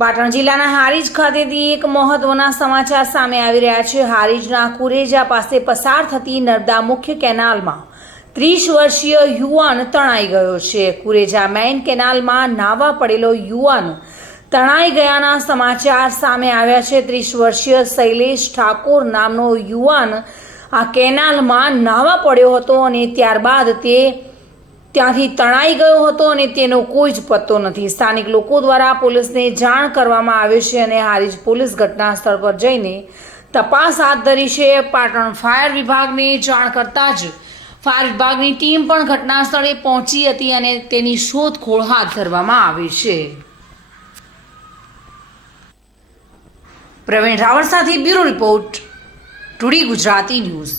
પાટણ જિલ્લાના હારીજ ખાતેથી એક મહત્વના સમાચાર સામે આવી રહ્યા છે। હારીજના કુરેજા પાસે પસાર થતી નર્મદા મુખ્ય કેનાલમાં 30 વર્ષીય યુવાન તણાઈ ગયો છે। કુરેજા મેઇન કેનાલમાં નાવા પડેલો યુવાન તણાઈ ગયાના સમાચાર સામે આવ્યા છે। 30 વર્ષીય શૈલેષ ઠાકોર નામનો યુવાન આ કેનાલમાં નાવા પડ્યો હતો અને ત્યારબાદ તે ત્યાંથી તણાઈ ગયો હતો અને તેનો કોઈ જ પત્તો નથી। સ્થાનિક લોકો દ્વારા પોલીસને જાણ કરવામાં આવે છે અને હારીજ પોલીસ ઘટના સ્થળ પર જઈને તપાસ હાથ ધરી છે। પાટણ ફાયર વિભાગને જાણ કરતાં જ ફાયર વિભાગની ટીમ પણ ઘટના સ્થળે પહોંચી હતી અને તેની શોધખોળ હાથ ધરવામાં આવી છે। પ્રવીણ રાવળ સાથે bureau report, today Gujarati news.